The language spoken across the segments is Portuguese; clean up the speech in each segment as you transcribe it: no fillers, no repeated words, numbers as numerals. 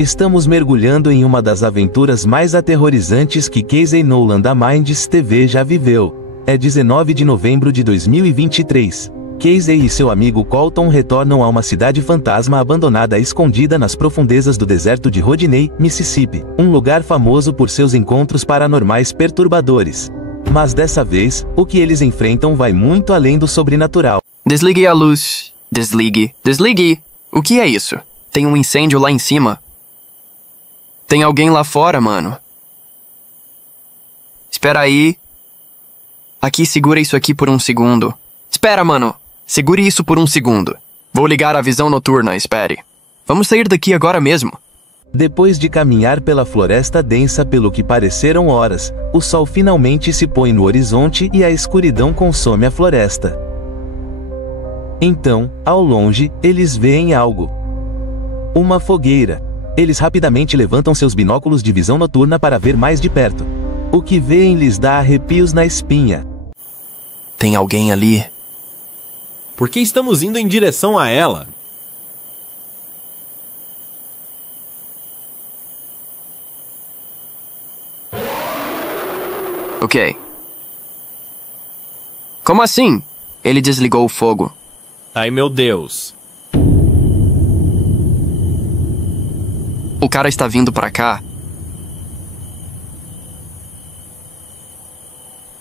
Estamos mergulhando em uma das aventuras mais aterrorizantes que Casey Nolan da Minds TV já viveu. É 19 de novembro de 2023. Casey e seu amigo Colton retornam a uma cidade fantasma abandonada escondida nas profundezas do deserto de Rodney, Mississippi, um lugar famoso por seus encontros paranormais perturbadores. Mas dessa vez, o que eles enfrentam vai muito além do sobrenatural. Desligue a luz. Desligue. Desligue. O que é isso? Tem um incêndio lá em cima. Tem alguém lá fora, mano. Espera aí. Aqui, segura isso aqui por um segundo. Espera, mano. Segure isso por um segundo. Vou ligar a visão noturna, espere. Vamos sair daqui agora mesmo. Depois de caminhar pela floresta densa pelo que pareceram horas, o sol finalmente se põe no horizonte e a escuridão consome a floresta. Então, ao longe, eles veem algo. Uma fogueira. Eles rapidamente levantam seus binóculos de visão noturna para ver mais de perto. O que veem lhes dá arrepios na espinha. Tem alguém ali. Por que estamos indo em direção a ela? Ok. Como assim? Ele desligou o fogo. Ai, meu Deus. O cara está vindo pra cá.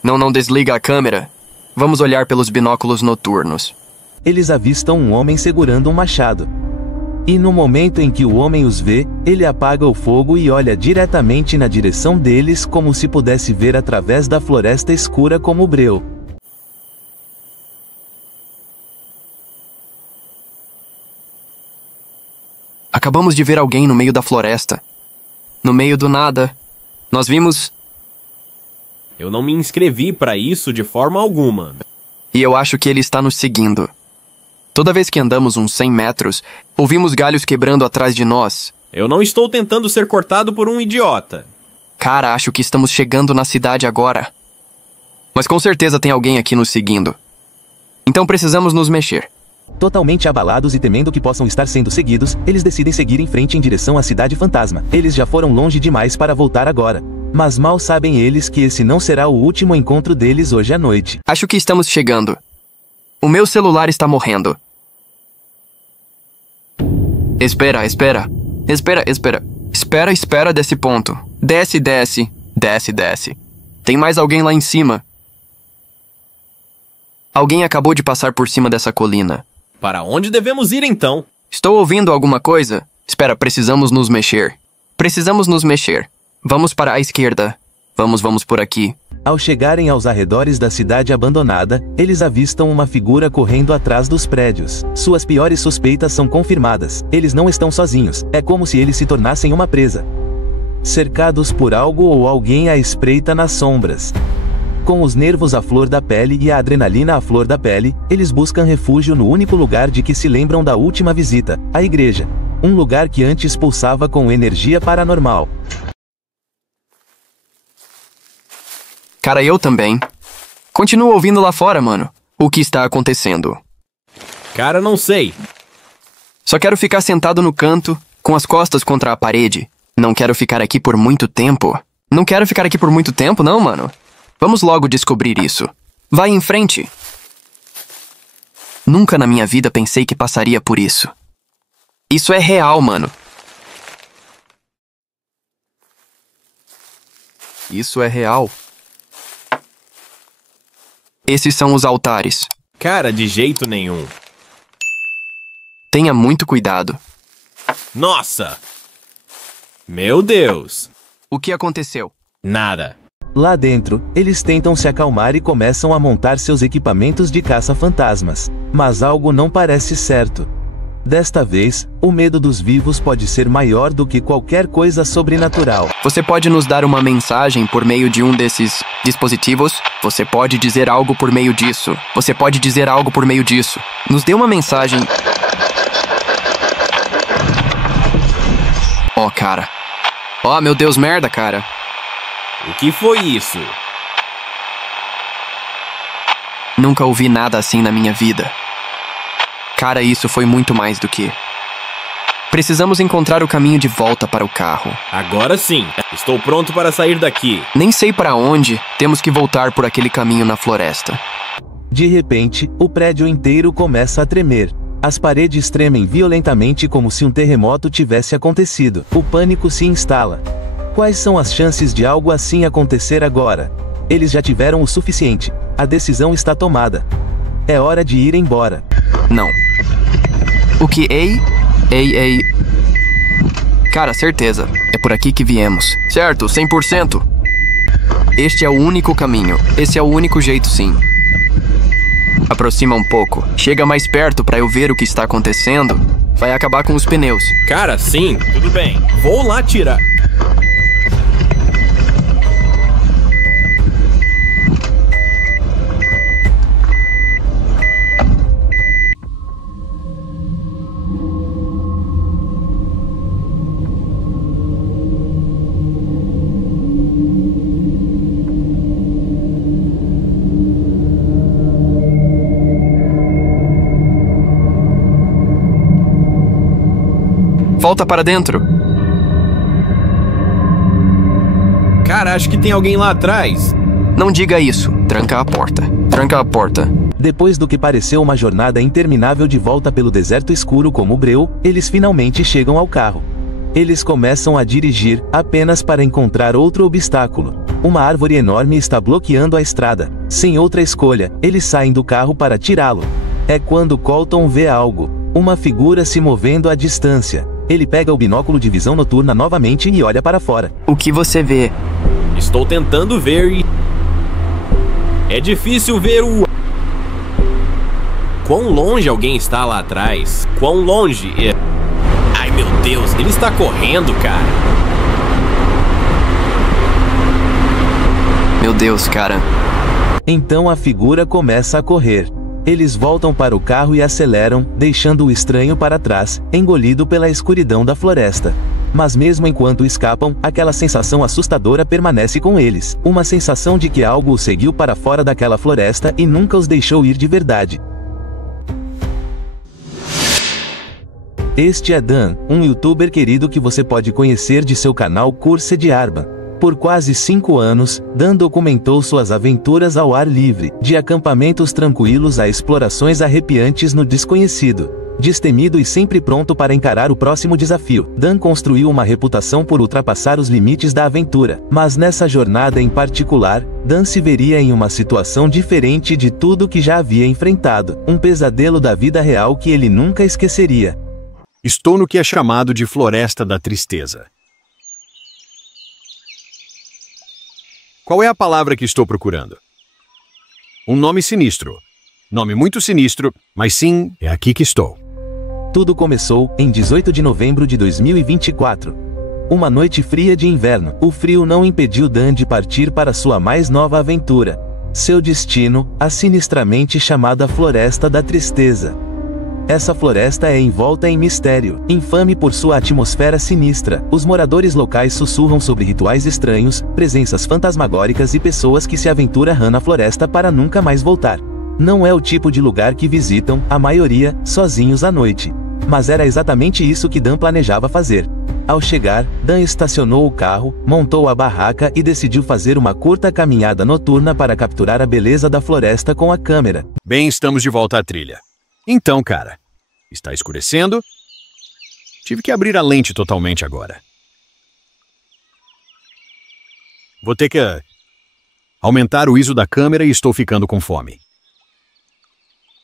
Não desliga a câmera. Vamos olhar pelos binóculos noturnos. Eles avistam um homem segurando um machado. E no momento em que o homem os vê, ele apaga o fogo e olha diretamente na direção deles como se pudesse ver através da floresta escura como breu. Acabamos de ver alguém no meio da floresta. No meio do nada. Nós vimos... Eu não me inscrevi pra isso de forma alguma. E eu acho que ele está nos seguindo. Toda vez que andamos uns 100 metros, ouvimos galhos quebrando atrás de nós. Eu não estou tentando ser cortado por um idiota. Cara, acho que estamos chegando na cidade agora. Mas com certeza tem alguém aqui nos seguindo. Então precisamos nos mexer. Totalmente abalados e temendo que possam estar sendo seguidos, eles decidem seguir em frente em direção à cidade fantasma. Eles já foram longe demais para voltar agora. Mas mal sabem eles que esse não será o último encontro deles hoje à noite. Acho que estamos chegando. O meu celular está morrendo. Espera. Espera desse ponto. Desce. Tem mais alguém lá em cima. Alguém acabou de passar por cima dessa colina. Para onde devemos ir então? Estou ouvindo alguma coisa? Espera, precisamos nos mexer. Vamos para a esquerda. Vamos por aqui. Ao chegarem aos arredores da cidade abandonada, eles avistam uma figura correndo atrás dos prédios. Suas piores suspeitas são confirmadas. Eles não estão sozinhos. É como se eles se tornassem uma presa. Cercados por algo ou alguém à espreita nas sombras. Com os nervos à flor da pele e a adrenalina à flor da pele, eles buscam refúgio no único lugar de que se lembram da última visita, a igreja. Um lugar que antes pulsava com energia paranormal. Cara, eu também. Continuo ouvindo lá fora, mano. O que está acontecendo? Cara, não sei. Só quero ficar sentado no canto, com as costas contra a parede. Não quero ficar aqui por muito tempo. Não, mano. Vamos logo descobrir isso. Vai em frente. Nunca na minha vida pensei que passaria por isso. Isso é real, mano. Isso é real. Esses são os altares. Cara, de jeito nenhum. Tenha muito cuidado. Nossa! Meu Deus! O que aconteceu? Nada. Lá dentro, eles tentam se acalmar e começam a montar seus equipamentos de caça-fantasmas. Mas algo não parece certo. Desta vez, o medo dos vivos pode ser maior do que qualquer coisa sobrenatural. Você pode nos dar uma mensagem por meio de um desses dispositivos? Você pode dizer algo por meio disso. Nos dê uma mensagem. Oh, cara. Oh, meu Deus, merda, cara. O que foi isso? Nunca ouvi nada assim na minha vida. Cara, isso foi muito mais do que... Precisamos encontrar o caminho de volta para o carro. Agora sim, estou pronto para sair daqui. Nem sei para onde, temos que voltar por aquele caminho na floresta. De repente, o prédio inteiro começa a tremer. As paredes tremem violentamente como se um terremoto tivesse acontecido. O pânico se instala. Quais são as chances de algo assim acontecer agora? Eles já tiveram o suficiente. A decisão está tomada. É hora de ir embora. Não. O que? Ei. Cara, certeza. É por aqui que viemos. Certo, 100%. Este é o único caminho. Esse é o único jeito, sim. Aproxima um pouco. Chega mais perto pra eu ver o que está acontecendo. Vai acabar com os pneus. Cara, sim, tudo bem. Vou lá tirar. Volta para dentro. Cara, acho que tem alguém lá atrás. Não diga isso. Tranca a porta. Tranca a porta. Depois do que pareceu uma jornada interminável de volta pelo deserto escuro como breu, eles finalmente chegam ao carro. Eles começam a dirigir, apenas para encontrar outro obstáculo. Uma árvore enorme está bloqueando a estrada. Sem outra escolha, eles saem do carro para tirá-lo. É quando Colton vê algo. Uma figura se movendo à distância. Ele pega o binóculo de visão noturna novamente e olha para fora. O que você vê? Estou tentando ver e... É difícil ver o... Quão longe alguém está lá atrás? Quão longe? Ai, meu Deus, ele está correndo, cara. Meu Deus, cara. Então a figura começa a correr. Eles voltam para o carro e aceleram, deixando o estranho para trás, engolido pela escuridão da floresta. Mas mesmo enquanto escapam, aquela sensação assustadora permanece com eles. Uma sensação de que algo os seguiu para fora daquela floresta e nunca os deixou ir de verdade. Este é Dan, um youtuber querido que você pode conhecer de seu canal Cursed Arban. Por quase 5 anos, Dan documentou suas aventuras ao ar livre, de acampamentos tranquilos a explorações arrepiantes no desconhecido. Destemido e sempre pronto para encarar o próximo desafio, Dan construiu uma reputação por ultrapassar os limites da aventura. Mas nessa jornada em particular, Dan se veria em uma situação diferente de tudo que já havia enfrentado. Um pesadelo da vida real que ele nunca esqueceria. Estou no que é chamado de Floresta da Tristeza. Qual é a palavra que estou procurando? Um nome sinistro. Nome muito sinistro, mas sim, é aqui que estou. Tudo começou em 18 de novembro de 2024. Uma noite fria de inverno. O frio não impediu Dan de partir para sua mais nova aventura. Seu destino, a sinistramente chamada Floresta da Tristeza. Essa floresta é envolta em mistério, infame por sua atmosfera sinistra. Os moradores locais sussurram sobre rituais estranhos, presenças fantasmagóricas e pessoas que se aventuram na floresta para nunca mais voltar. Não é o tipo de lugar que visitam, a maioria, sozinhos à noite. Mas era exatamente isso que Dan planejava fazer. Ao chegar, Dan estacionou o carro, montou a barraca e decidiu fazer uma curta caminhada noturna para capturar a beleza da floresta com a câmera. Bem, estamos de volta à trilha. Então, cara, está escurecendo. Tive que abrir a lente totalmente agora. Vou ter que aumentar o ISO da câmera e estou ficando com fome.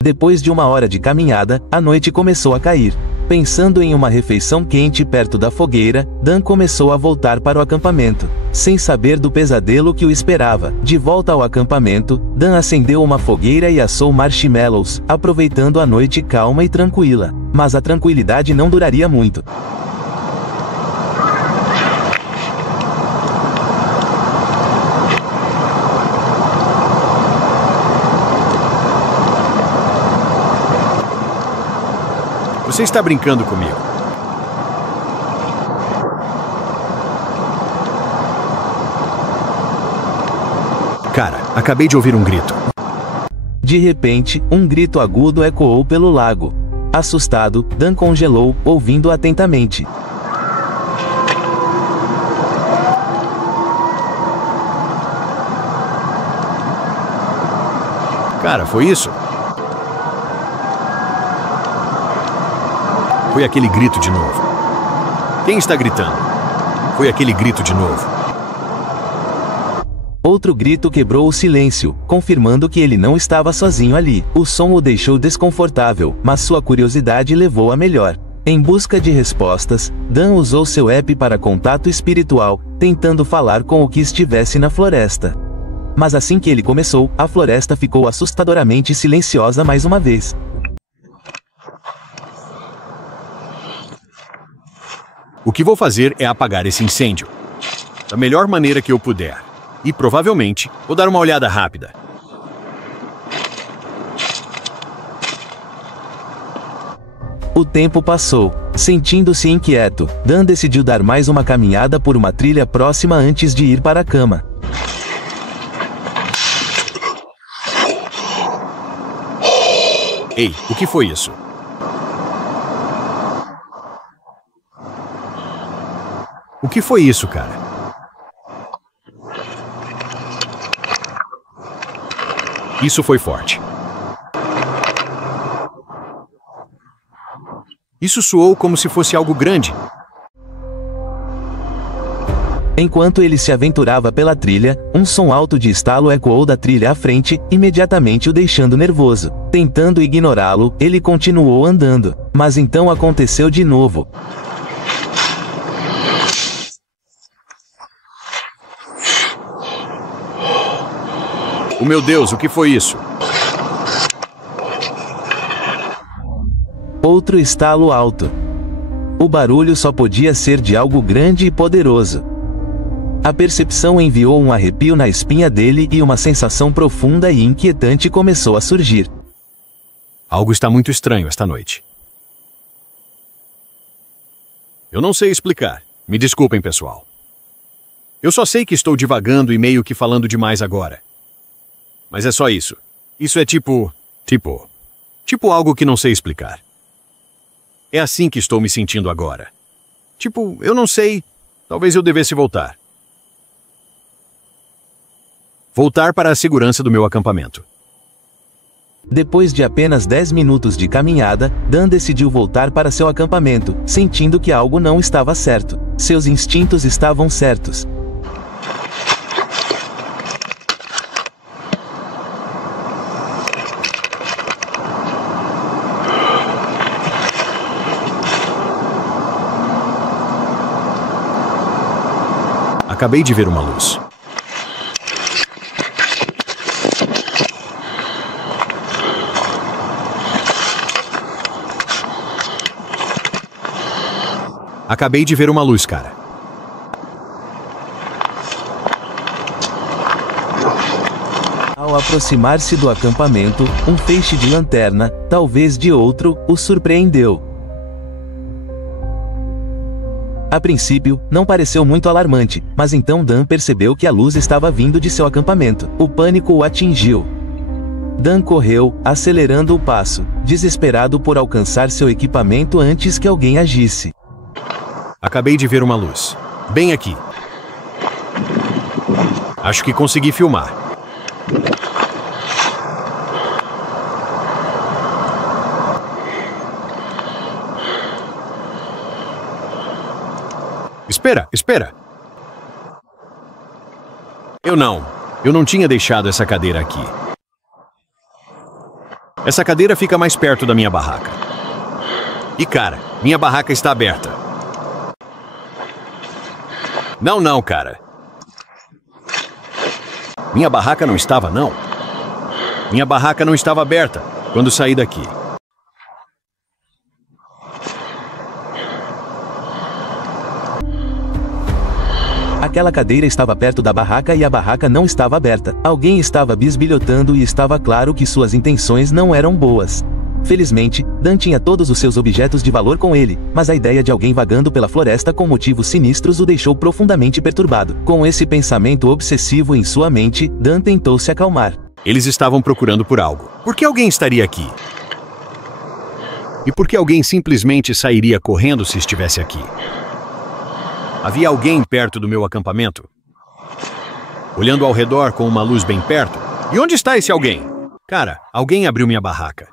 Depois de 1 hora de caminhada, a noite começou a cair. Pensando em uma refeição quente perto da fogueira, Dan começou a voltar para o acampamento, sem saber do pesadelo que o esperava. De volta ao acampamento, Dan acendeu uma fogueira e assou marshmallows, aproveitando a noite calma e tranquila. Mas a tranquilidade não duraria muito. Você está brincando comigo? Cara, acabei de ouvir um grito. De repente, um grito agudo ecoou pelo lago. Assustado, Dan congelou, ouvindo atentamente. Cara, foi isso? Foi aquele grito de novo. Quem está gritando? Foi aquele grito de novo. Outro grito quebrou o silêncio, confirmando que ele não estava sozinho ali. O som o deixou desconfortável, mas sua curiosidade levou a melhor. Em busca de respostas, Dan usou seu app para contato espiritual, tentando falar com o que estivesse na floresta. Mas assim que ele começou, a floresta ficou assustadoramente silenciosa mais uma vez. O que vou fazer é apagar esse incêndio da melhor maneira que eu puder. E provavelmente vou dar uma olhada rápida. O tempo passou. Sentindo-se inquieto, Dan decidiu dar mais uma caminhada por uma trilha próxima antes de ir para a cama. Ei, o que foi isso? O que foi isso, cara? Isso foi forte. Isso soou como se fosse algo grande. Enquanto ele se aventurava pela trilha, um som alto de estalo ecoou da trilha à frente, imediatamente o deixando nervoso. Tentando ignorá-lo, ele continuou andando. Mas então aconteceu de novo. Oh meu Deus, o que foi isso? Outro estalo alto. O barulho só podia ser de algo grande e poderoso. A percepção enviou um arrepio na espinha dele e uma sensação profunda e inquietante começou a surgir. Algo está muito estranho esta noite. Eu não sei explicar. Me desculpem, pessoal. Eu só sei que estou divagando e meio que falando demais agora. Mas é só isso. Isso é tipo algo que não sei explicar. É assim que estou me sentindo agora. Tipo, eu não sei. Talvez eu devesse voltar. Voltar para a segurança do meu acampamento. Depois de apenas 10 minutos de caminhada, Dan decidiu voltar para seu acampamento, sentindo que algo não estava certo. Seus instintos estavam certos. Acabei de ver uma luz. Acabei de ver uma luz, cara. Ao aproximar-se do acampamento, um feixe de lanterna, talvez de outro, o surpreendeu. A princípio, não pareceu muito alarmante, mas então Dan percebeu que a luz estava vindo de seu acampamento. O pânico o atingiu. Dan correu, acelerando o passo, desesperado por alcançar seu equipamento antes que alguém agisse. Acabei de ver uma luz. Bem aqui. Acho que consegui filmar. Espera! Eu não tinha deixado essa cadeira aqui. Essa cadeira fica mais perto da minha barraca. E cara, minha barraca está aberta. Não, cara. Minha barraca não estava, não. Minha barraca não estava aberta quando saí daqui. Aquela cadeira estava perto da barraca e a barraca não estava aberta. Alguém estava bisbilhotando e estava claro que suas intenções não eram boas. Felizmente, Dan tinha todos os seus objetos de valor com ele, mas a ideia de alguém vagando pela floresta com motivos sinistros o deixou profundamente perturbado. Com esse pensamento obsessivo em sua mente, Dan tentou se acalmar. Eles estavam procurando por algo. Por que alguém estaria aqui? E por que alguém simplesmente sairia correndo se estivesse aqui? Havia alguém perto do meu acampamento? Olhando ao redor com uma luz bem perto. E onde está esse alguém? Cara, alguém abriu minha barraca.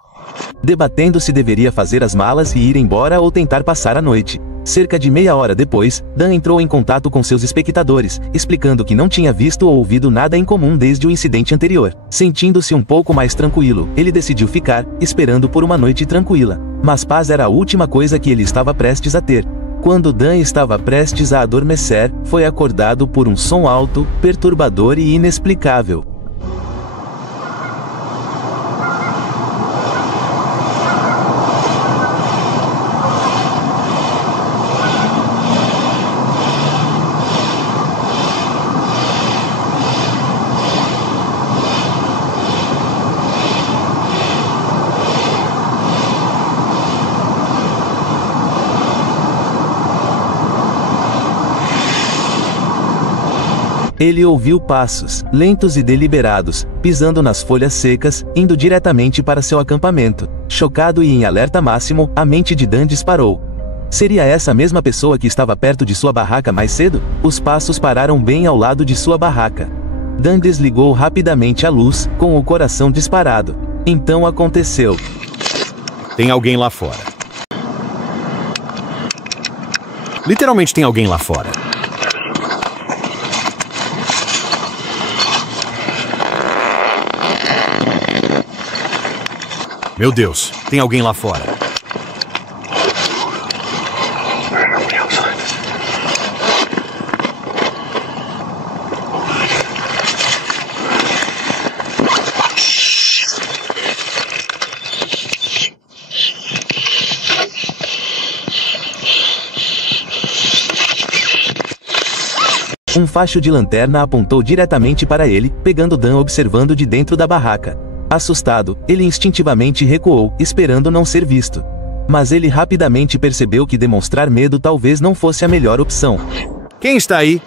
Debatendo se deveria fazer as malas e ir embora ou tentar passar a noite. Cerca de meia hora depois, Dan entrou em contato com seus espectadores, explicando que não tinha visto ou ouvido nada incomum desde o incidente anterior. Sentindo-se um pouco mais tranquilo, ele decidiu ficar, esperando por uma noite tranquila. Mas paz era a última coisa que ele estava prestes a ter. Quando Dan estava prestes a adormecer, foi acordado por um som alto, perturbador e inexplicável. Ele ouviu passos, lentos e deliberados, pisando nas folhas secas, indo diretamente para seu acampamento. Chocado e em alerta máximo, a mente de Dan disparou. Seria essa a mesma pessoa que estava perto de sua barraca mais cedo? Os passos pararam bem ao lado de sua barraca. Dan desligou rapidamente a luz, com o coração disparado. Então aconteceu. Tem alguém lá fora. Literalmente tem alguém lá fora. Meu Deus, tem alguém lá fora. Um facho de lanterna apontou diretamente para ele, pegando Dan observando de dentro da barraca. Assustado, ele instintivamente recuou, esperando não ser visto. Mas ele rapidamente percebeu que demonstrar medo talvez não fosse a melhor opção. Quem está aí?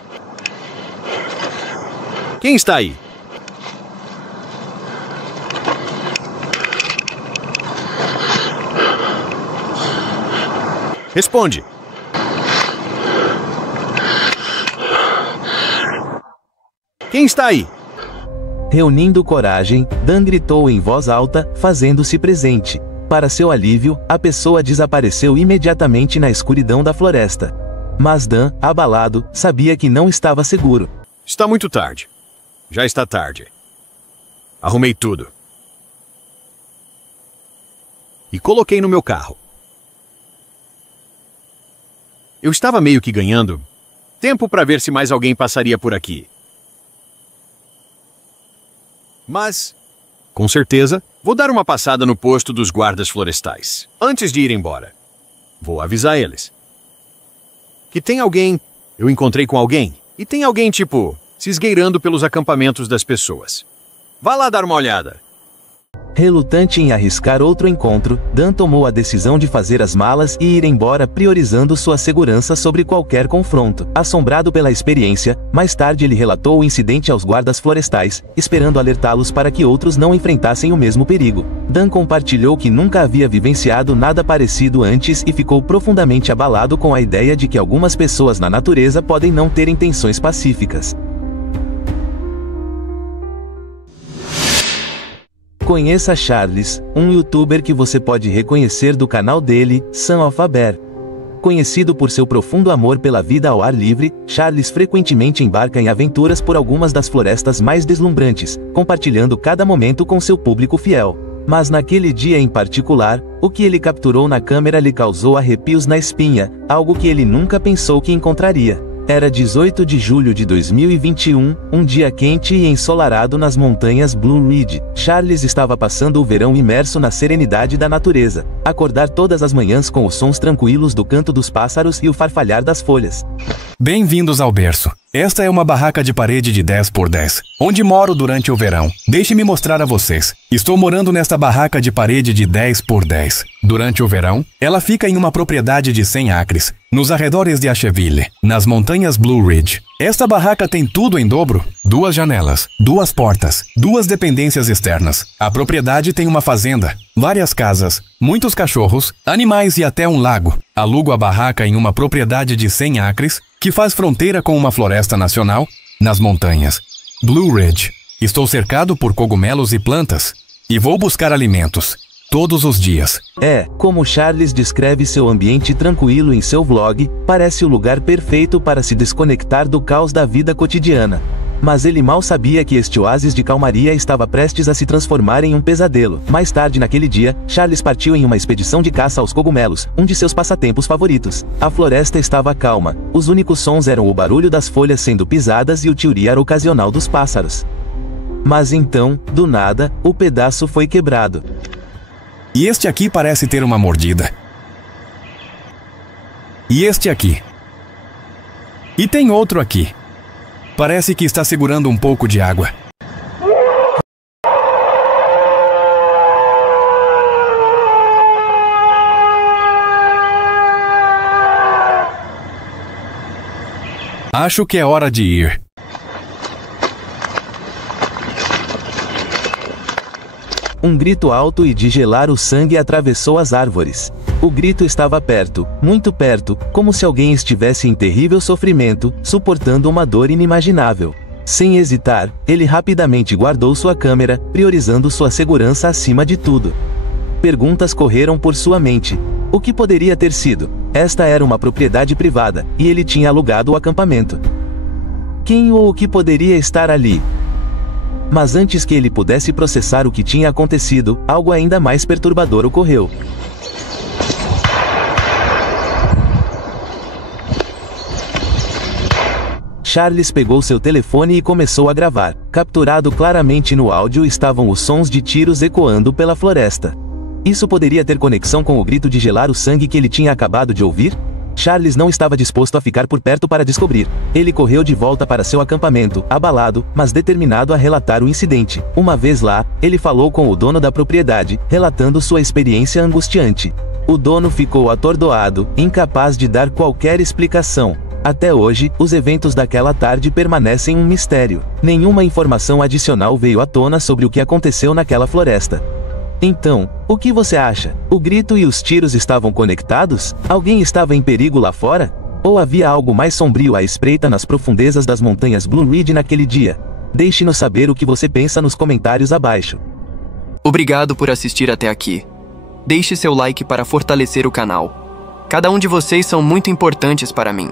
Quem está aí? Responde. Quem está aí? Reunindo coragem, Dan gritou em voz alta, fazendo-se presente. Para seu alívio, a pessoa desapareceu imediatamente na escuridão da floresta. Mas Dan, abalado, sabia que não estava seguro. Está muito tarde. Já está tarde. Arrumei tudo. E coloquei no meu carro. Eu estava meio que ganhando tempo para ver se mais alguém passaria por aqui. Mas, com certeza, vou dar uma passada no posto dos guardas florestais, antes de ir embora. Vou avisar eles. Que tem alguém... Eu encontrei com alguém, e tem alguém, tipo, se esgueirando pelos acampamentos das pessoas. Vá lá dar uma olhada. Relutante em arriscar outro encontro, Dan tomou a decisão de fazer as malas e ir embora, priorizando sua segurança sobre qualquer confronto. Assombrado pela experiência, mais tarde ele relatou o incidente aos guardas florestais, esperando alertá-los para que outros não enfrentassem o mesmo perigo. Dan compartilhou que nunca havia vivenciado nada parecido antes e ficou profundamente abalado com a ideia de que algumas pessoas na natureza podem não ter intenções pacíficas. Conheça Charles, um youtuber que você pode reconhecer do canal dele, Son of a Bear. Conhecido por seu profundo amor pela vida ao ar livre, Charles frequentemente embarca em aventuras por algumas das florestas mais deslumbrantes, compartilhando cada momento com seu público fiel. Mas naquele dia em particular, o que ele capturou na câmera lhe causou arrepios na espinha, algo que ele nunca pensou que encontraria. Era 18 de julho de 2021, um dia quente e ensolarado nas montanhas Blue Ridge. Charles estava passando o verão imerso na serenidade da natureza. Acordar todas as manhãs com os sons tranquilos do canto dos pássaros e o farfalhar das folhas. Bem-vindos ao berço. Esta é uma barraca de parede de 10 por 10, onde moro durante o verão. Deixe-me mostrar a vocês. Estou morando nesta barraca de parede de 10 por 10. Durante o verão, ela fica em uma propriedade de 100 acres, nos arredores de Asheville, nas montanhas Blue Ridge. Esta barraca tem tudo em dobro: 2 janelas, 2 portas, 2 dependências externas. A propriedade tem uma fazenda, várias casas, muitos cachorros, animais e até um lago. Alugo a barraca em uma propriedade de 100 acres, que faz fronteira com uma floresta nacional, nas montanhas Blue Ridge. Estou cercado por cogumelos e plantas, e vou buscar alimentos todos os dias. Como Charles descreve seu ambiente tranquilo em seu vlog, parece o lugar perfeito para se desconectar do caos da vida cotidiana. Mas ele mal sabia que este oásis de calmaria estava prestes a se transformar em um pesadelo. Mais tarde naquele dia, Charles partiu em uma expedição de caça aos cogumelos, um de seus passatempos favoritos. A floresta estava calma, os únicos sons eram o barulho das folhas sendo pisadas e o tiriar ocasional dos pássaros. Mas então, do nada, o pedaço foi quebrado. E este aqui parece ter uma mordida. E este aqui. E tem outro aqui. Parece que está segurando um pouco de água. Acho que é hora de ir. Um grito alto e de gelar o sangue atravessou as árvores. O grito estava perto, muito perto, como se alguém estivesse em terrível sofrimento, suportando uma dor inimaginável. Sem hesitar, ele rapidamente guardou sua câmera, priorizando sua segurança acima de tudo. Perguntas correram por sua mente. O que poderia ter sido? Esta era uma propriedade privada, e ele tinha alugado o acampamento. Quem ou o que poderia estar ali? Mas antes que ele pudesse processar o que tinha acontecido, algo ainda mais perturbador ocorreu. Charles pegou seu telefone e começou a gravar. Capturado claramente no áudio estavam os sons de tiros ecoando pela floresta. Isso poderia ter conexão com o grito de gelar o sangue que ele tinha acabado de ouvir? Charles não estava disposto a ficar por perto para descobrir. Ele correu de volta para seu acampamento, abalado, mas determinado a relatar o incidente. Uma vez lá, ele falou com o dono da propriedade, relatando sua experiência angustiante. O dono ficou atordoado, incapaz de dar qualquer explicação. Até hoje, os eventos daquela tarde permanecem um mistério. Nenhuma informação adicional veio à tona sobre o que aconteceu naquela floresta. Então, o que você acha? O grito e os tiros estavam conectados? Alguém estava em perigo lá fora? Ou havia algo mais sombrio à espreita nas profundezas das montanhas Blue Ridge naquele dia? Deixe-nos saber o que você pensa nos comentários abaixo. Obrigado por assistir até aqui. Deixe seu like para fortalecer o canal. Cada um de vocês são muito importantes para mim.